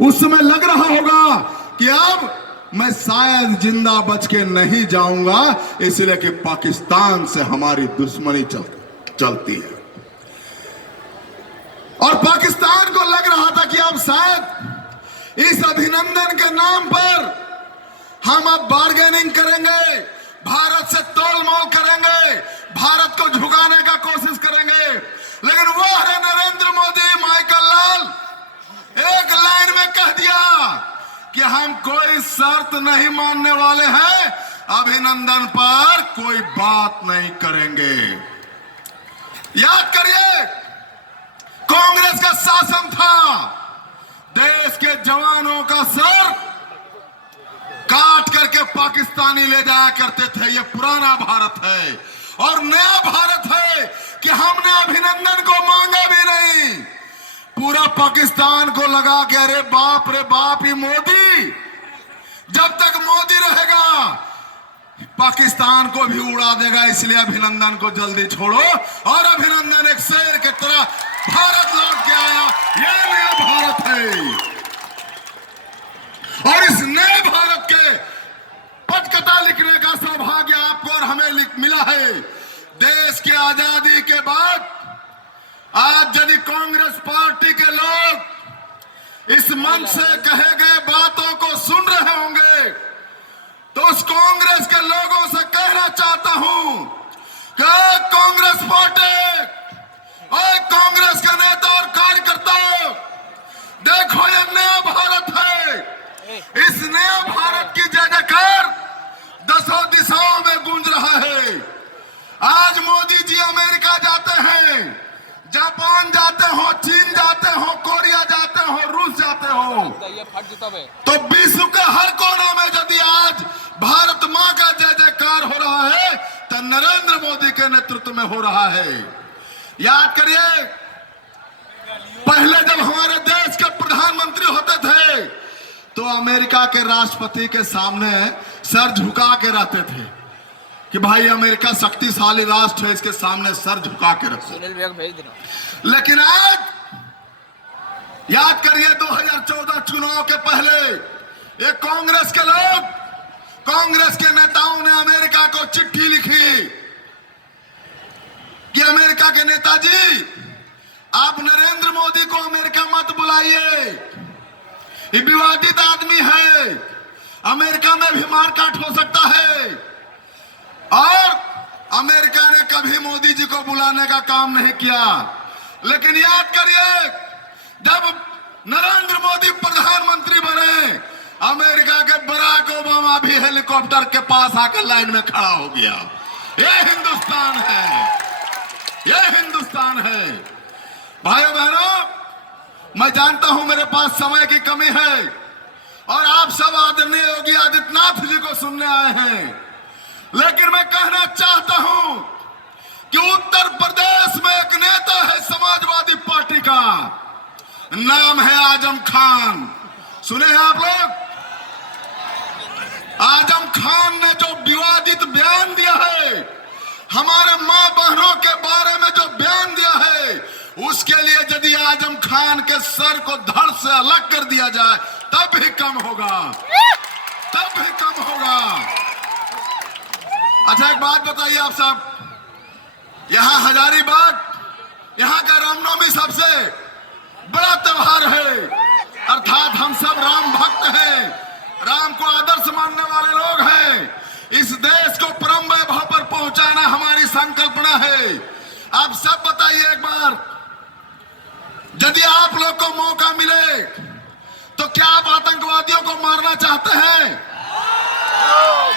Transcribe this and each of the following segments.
उस समय लग रहा होगा कि अब मैं शायद जिंदा बच के नहीं जाऊंगा, इसलिए कि पाकिस्तान से हमारी दुश्मनी चलती है। और पाकिस्तान को लग रहा था कि अब शायद इस अभिनंदन के नाम पर हम अब बार्गेनिंग करेंगे, भारत से तोल मोल करेंगे, भारत को झुकाने का कोशिश करेंगे। लेकिन वो है नरेंद्र मोदी, माइकल लाल एक लाइन में कह दिया कि हम कोई शर्त नहीं मानने वाले हैं, अभिनंदन पर कोई बात नहीं करेंगे। याद करिए, कांग्रेस का शासन था, देश के जवानों का सर काट करके पाकिस्तानी ले जाया करते थे। ये पुराना भारत है। और नया भारत है कि हमने अभिनंदन को मांगा भी नहीं। पूरा पाकिस्तान को लगा कि अरे बाप ही मोदी, जब तक मोदी रहेगा पाकिस्तान को भी उड़ा देगा, इसलिए अभिनंदन को जल्दी छोड़ो। और अभिनंदन एक शेर की तरह भारत लौट के आया। यह नया भारत है और इस नए भारत के पटकथा लिखने का सौभाग्य आपको और हमें मिला है। देश की आजादी के बाद आज यदि कांग्रेस पार्टी के लोग इस मंच से कहे गए बातों को सुन रहे होंगे तो उस कांग्रेस के लोगों से कहना चाहता हूं कि कांग्रेस पार्टी और कांग्रेस के नेता और कार्यकर्ताओं, देखो ये नया भारत है। इस नया भारत की जय जयकार दसों दिशाओं में गूंज रहा है। आज मोदी जी अमेरिका जाते हैं, जापान जाते हो, चीन जाते हो, कोरिया जाते हो, रूस जाते हो, तो विश्व के हर कोना में यदि आज भारत माँ का जय जयकार हो रहा है तो नरेंद्र मोदी के नेतृत्व में हो रहा है। याद करिए, पहले जब हमारे देश के प्रधानमंत्री होते थे तो अमेरिका के राष्ट्रपति के सामने सर झुका के रहते थे कि भाई अमेरिका शक्तिशाली राष्ट्र है, इसके सामने सर झुका के रखो। लेकिन आज याद करिए, 2014 चुनाव के पहले ये कांग्रेस के लोग, कांग्रेस के नेताओं ने अमेरिका को चिट्ठी लिखी कि अमेरिका के नेताजी, आप नरेंद्र मोदी को अमेरिका मत बुलाइए, ये विवादित आदमी है, अमेरिका में भी मारकाट हो सकता है। और अमेरिका ने कभी मोदी जी को बुलाने का काम नहीं किया। लेकिन याद करिए, जब नरेंद्र मोदी प्रधानमंत्री बने, अमेरिका के बराक ओबामा भी हेलीकॉप्टर के पास आकर लाइन में खड़ा हो गया। यह हिंदुस्तान है, यह हिंदुस्तान है। भाइयों बहनों, मैं जानता हूं मेरे पास समय की कमी है और आप सब आदरणीय योगी आदित्यनाथ जी को सुनने आए हैं, लेकिन मैं कहना चाहता हूं कि उत्तर प्रदेश में एक नेता है समाजवादी पार्टी का, नाम है आजम खान। सुने हैं आप लोग? आजम खान ने जो विवादित बयान दिया है, हमारे मां बहनों के बारे में जो बयान दिया है, उसके लिए यदि आजम खान के सर को धड़ से अलग कर दिया जाए तब भी कम होगा, तब भी कम होगा। अच्छा, एक बात बताइए आप सब, यहां हजारीबाग, यहां का रामनवमी सबसे बड़ा त्योहार है, अर्थात हम सब राम भक्त हैं, राम को आदर्श मानने वाले लोग हैं। इस देश को परम वैभव पर पहुंचाना हमारी संकल्पना है। आप सब बताइए एक बार, यदि आप लोग को मौका मिले तो क्या आप आतंकवादियों को मारना चाहते हैं?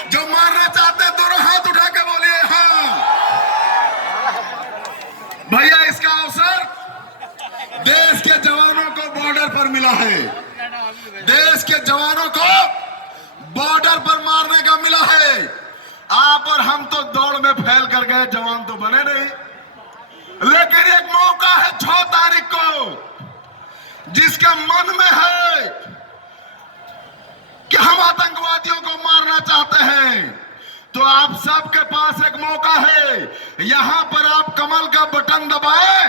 जो मारना चाहते हैं दोनों हाथ उठा के बोलिए हाँ। भैया, इसका अवसर देश के जवानों को बॉर्डर पर मिला है, देश के जवानों को बॉर्डर पर मारने का मिला है। आप और हम तो दौड़ में फैल कर गए, जवान तो बने नहीं। लेकिन एक मौका है 6 तारीख को, जिसके मन में है कि हम आतंकवादियों को मारना चाहते हैं, तो आप सबके पास एक मौका है। यहां पर आप कमल का बटन दबाएं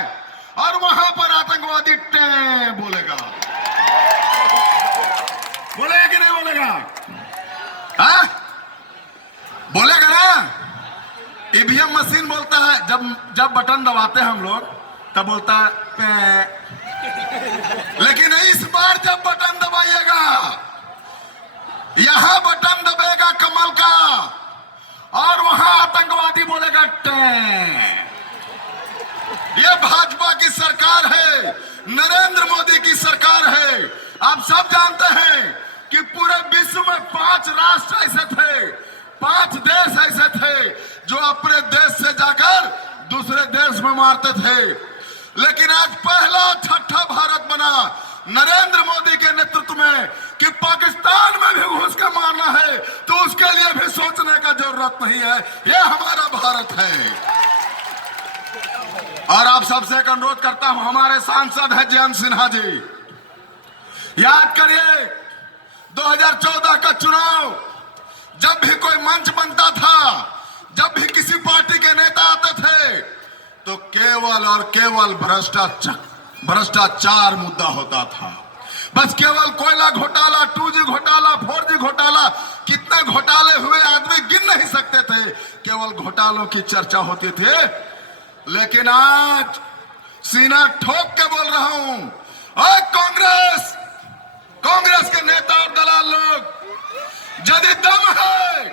और वहां पर आतंकवादी टे बोलेगा। जब बटन दबाते हैं हम लोग तब बोलता है पे। लेकिन इस बार जब बटन दबाइएगा, यहां बटन दबेगा कमल का और वहां आतंकवादी बोलेगा टे। ये भाजपा की सरकार है, नरेंद्र मोदी की सरकार है। आप सब जानते हैं कि पूरे विश्व में 5 राष्ट्र ऐसे थे, 5 देश ऐसे थे जो अपने देश से जाकर दूसरे देश में मारते थे। लेकिन आज पहला छठा भारत बना नरेंद्र मोदी के नेतृत्व में कि पाकिस्तान में भी घुस के मारना है तो उसके लिए भी सोचने का जरूरत नहीं है। यह हमारा भारत है। और आप सबसे एक अनुरोध करता हूं, हमारे सांसद हैं जयंत सिन्हा जी, याद करिए 2014 का चुनाव, जब भी कोई मंच बनता था, जब भी किसी पार्टी के नेता आते थे तो केवल और केवल भ्रष्टाचार मुद्दा होता था। बस केवल कोयला घोटाला, 2G घोटाला, 4G घोटाला, कितने घोटाले हुए आदमी गिन नहीं सकते थे, केवल घोटालों की चर्चा होती थी। लेकिन आज सीना ठोक के बोल रहा हूं, और कांग्रेस के नेता और दलाल लोग, यदि दम है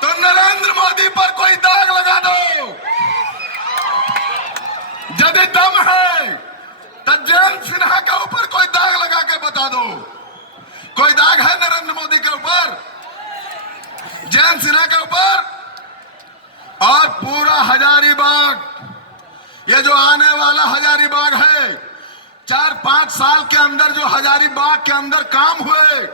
तो नरेंद्र मोदी पर कोई दाग लगा दो। यदि दम है तो जयंत सिन्हा के ऊपर कोई दाग लगा के बता दो। कोई दाग है नरेंद्र मोदी के ऊपर, जयंत सिन्हा के ऊपर? और पूरा हजारीबाग, ये जो आने वाला हजारीबाग है, 4-5 साल के अंदर जो हजारीबाग के अंदर काम हुए,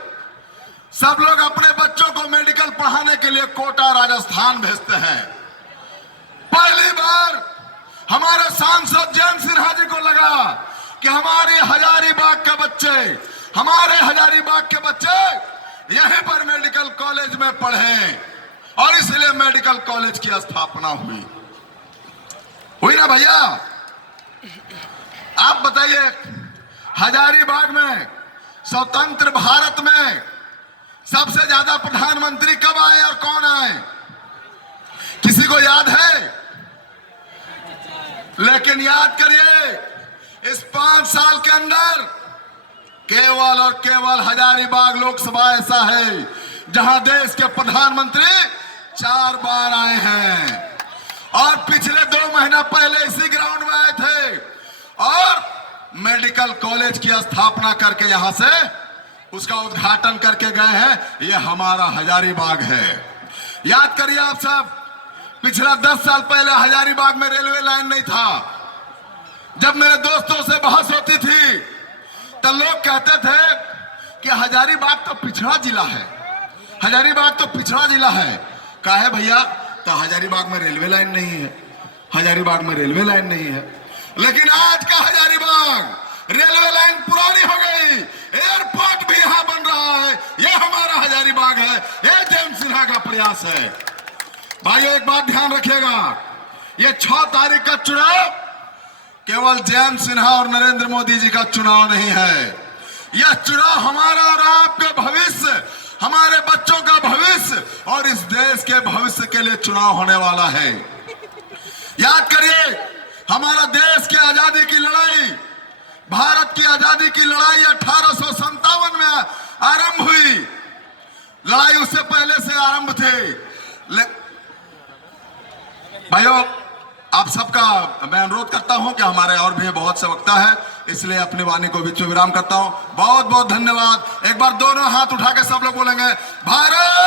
सब लोग अपने बच्चों को मेडिकल पढ़ाने के लिए कोटा राजस्थान भेजते हैं। पहली बार हमारे सांसद जयंत सिन्हा जी को लगा कि हमारे हजारीबाग के बच्चे यहीं पर मेडिकल कॉलेज में पढ़े और इसलिए मेडिकल कॉलेज की स्थापना हुई ना भैया? आप बताइए, हजारीबाग में स्वतंत्र भारत में सबसे ज्यादा प्रधानमंत्री कब आए और कौन आए? किसी को याद है? लेकिन याद करिए, इस 5 साल के अंदर केवल और केवल हजारीबाग लोकसभा ऐसा है जहां देश के प्रधानमंत्री 4 बार आए हैं और पिछले 2 महीना पहले इसी ग्राउंड में आए थे और मेडिकल कॉलेज की स्थापना करके यहां से उसका उद्घाटन करके गए हैं। ये हमारा हजारीबाग है। याद करिए आप सब, पिछला 10 साल पहले हजारीबाग में रेलवे लाइन नहीं था। जब मेरे दोस्तों से बहस होती थी तो लोग कहते थे कि हजारीबाग तो पिछड़ा जिला है, हजारीबाग तो पिछड़ा जिला है। काहे भैया? तो हजारीबाग में रेलवे लाइन नहीं है, हजारीबाग में रेलवे लाइन नहीं है। लेकिन आज का हजारीबाग रेलवे लाइन पुरानी हो गई, एयरपोर्ट भी यहां बन रहा है। यह हमारा हजारीबाग है, यह जयंत सिन्हा का प्रयास है। भाइयों, एक बात ध्यान रखिएगा, यह 6 तारीख का चुनाव केवल जयंत सिन्हा और नरेंद्र मोदी जी का चुनाव नहीं है। यह चुनाव हमारा और आपका भविष्य, हमारे बच्चों का भविष्य और इस देश के भविष्य के लिए चुनाव होने वाला है। याद करिए, हमारा देश की आजादी की लड़ाई, भारत की आजादी की लड़ाई 1857 में आरंभ हुई। लड़ाई उससे पहले से आरंभ थी। भाइयों, आप सबका मैं अनुरोध करता हूं कि हमारे और भी बहुत से वक्ता है, इसलिए अपनी वाणी को बीच में विराम करता हूं। बहुत बहुत धन्यवाद। एक बार दोनों हाथ उठा के सब लोग बोलेंगे भारत